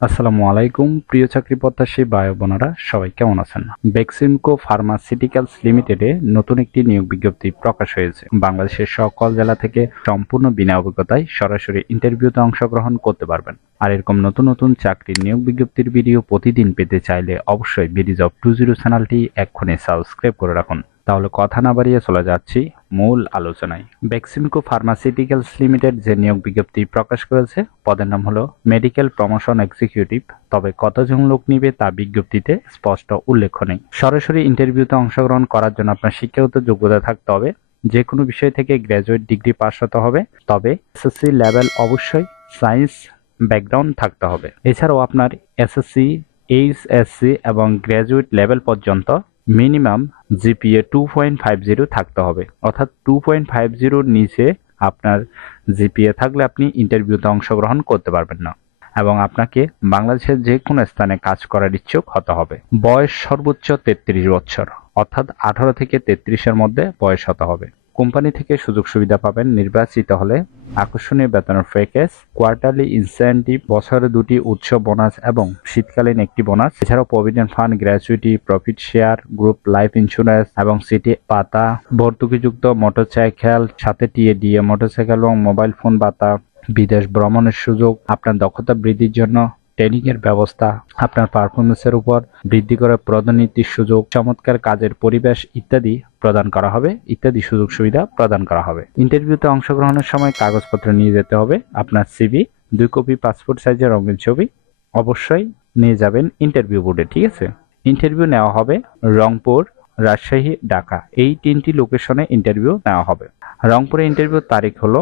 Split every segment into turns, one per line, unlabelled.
আসসালামু আলাইকুম, প্রিয় চাকরি প্রত্যাশী ও বোনেরা, সবাই কেমন আছেন? বেক্সিমকো ফার্মাসিউটিক্যালস লিমিটেডে নতুন একটি নিয়োগ বিজ্ঞপ্তি প্রকাশ হয়েছে। বাংলাদেশের সকল জেলা থেকে সম্পূর্ণ বিনা অভিজ্ঞতায় সরাসরি ইন্টারভিউতে অংশগ্রহণ করতে পারবেন। আর এরকম নতুন নতুন চাকরির নিয়োগ বিজ্ঞপ্তির ভিডিও প্রতিদিন পেতে চাইলে অবশ্যই বিডি জব টু জিরো চ্যানেলটি এক্ষুনি সাবস্ক্রাইব করে রাখুন। তাহলে কথা না বাড়িয়ে চলে যাচ্ছি মূল আলোচনায়। বেক্সিমকো ফার্মাসিউটিক্যালস লিমিটেড যে নিয়োগ বিজ্ঞপ্তি প্রকাশ করেছে, পদের নাম হলো মেডিকেল প্রমোশন এক্সিকিউটিভ, তবে কতজন লোক নিবে তা বিজ্ঞপ্তিতে স্পষ্ট উল্লেখ নেই। সরাসরি ইন্টারভিউতে অংশগ্রহণ করার জন্য আপনার শিক্ষাগত যোগ্যতা থাকতে হবে। যে কোনো বিষয় থেকে গ্র্যাজুয়েট ডিগ্রি পাস হতে হবে, তবে এসএসসি লেভেল অবশ্যই সায়েন্স ব্যাকগ্রাউন্ড থাকতে হবে। এছাড়াও আপনার এসএসসি এইচএসসি এবং গ্র্যাজুয়েট লেভেল পর্যন্ত minimum GPA two point five zero থাকতে হবে। অর্থাৎ টু পয়েন্ট ফাইভ জিরোর নিচে আপনার জিপিএ থাকলে আপনি ইন্টারভিউতে অংশগ্রহণ করতে পারবেন না এবং আপনাকে বাংলাদেশের যে কোনো স্থানে কাজ করার ইচ্ছুক হতে হবে। বয়স সর্বোচ্চ তেত্রিশ বছর, অর্থাৎ আঠারো থেকে তেত্রিশের মধ্যে বয়স হতে হবে। কোম্পানি থেকে সুযোগ সুবিধা পাবেন নির্বাচিত হলে। আকর্ষণীয় বেতনের প্যাকেজ কোয়ার্টারলি ইনসেন্টিভ বছরে দুটি উৎসব বোনাস এবং শীতকালীন একটি বোনাস এছাড়াও provident fund gratuity profit share group life insurance এবং সিটি পাতা। ভর্তুকিযুক্ত মোটরসাইকেল, সাথে ডিএ মোটরসাইকেল এবং মোবাইল ফোন ভাতা। বিদেশ ভ্রমণের সুযোগ, আপনার দক্ষতা বৃদ্ধির জন্য। ট্রেনিং এর ব্যবস্থা, আপনার পারফরমেন্সের উপর বৃদ্ধি করে পদোন্নতির সুযোগ, চমৎকার কাজের পরিবেশ ইত্যাদি প্রদান করা হবে, ইত্যাদি সুযোগ সুবিধা প্রদান করা হবে। ইন্টারভিউতে অংশগ্রহণের সময় কাগজপত্র নিয়ে যেতে হবে, আপনার সিবি দুই কপি পাসপোর্ট সাইজের রঙিন ছবি অবশ্যই নিয়ে যাবেন ইন্টারভিউ বোর্ডে ঠিক আছে? ইন্টারভিউ নেওয়া হবে রংপুর, রাজশাহী, ঢাকা। এই তিনটি লোকেশনে ইন্টারভিউ নেওয়া হবে। রংপুরে ইন্টারভিউ তারিখ হলো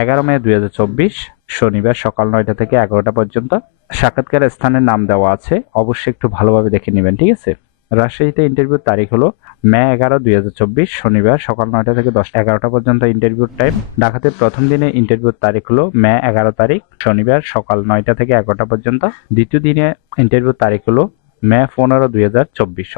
এগারো মে দুই হাজার চব্বিশ শনিবার সকাল নয়টা থেকে এগারোটা পর্যন্ত সাক্ষাৎকার স্থানের নাম দেওয়া আছে। অবশ্যই একটু ভালোভাবে দেখে নেবেন, ঠিক আছে? রাজশাহীতে ইন্টারভিউর তারিখ হলো মে এগারো, দুই শনিবার সকাল নয়টা থেকে দশটা এগারোটা পর্যন্ত ইন্টারভিউর টাইম ঢাকাতে প্রথম দিনে ইন্টারভিউর তারিখ হলো মে এগারো তারিখ, শনিবার সকাল নয়টা থেকে এগারোটা পর্যন্ত। দ্বিতীয় দিনে ইন্টারভিউর তারিখ হলো মে পনেরো, দুই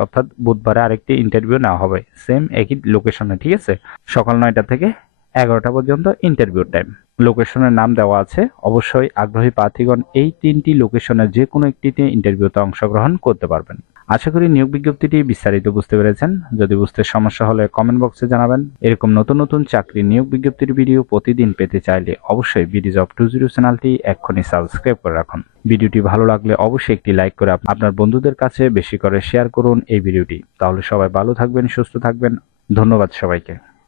অর্থাৎ বুধবারে আরেকটি ইন্টারভিউ নেওয়া হবে সেম একই লোকেশনে ঠিক আছে? সকাল নয়টা থেকে এগারোটা পর্যন্ত ইন্টারভিউ টাইম লোকেশনের নাম দেওয়া আছে। অবশ্যই আগ্রহী প্রার্থীগণ এই তিনটি লোকেশনের যে কোনো একটিতে ইন্টারভিউতে অংশগ্রহণ করতে পারবেন। আশা করি নিয়োগ বিজ্ঞপ্তিটি বিস্তারিত বুঝতে পেরেছেন। যদি বুঝতে সমস্যা হলে কমেন্ট বক্সে জানাবেন। এরকম নতুন নতুন চাকরি নিয়োগ বিজ্ঞপ্তির ভিডিও প্রতিদিন পেতে চাইলে অবশ্যই বিডি জব টু জিরো চ্যানেলটি এক্ষুনি সাবস্ক্রাইব করে রাখুন। ভিডিওটি ভালো লাগলে অবশ্যই একটি লাইক করে আপনার বন্ধুদের কাছে বেশি করে শেয়ার করুন এই ভিডিওটি তাহলে সবাই ভালো থাকবেন, সুস্থ থাকবেন। ধন্যবাদ সবাইকে।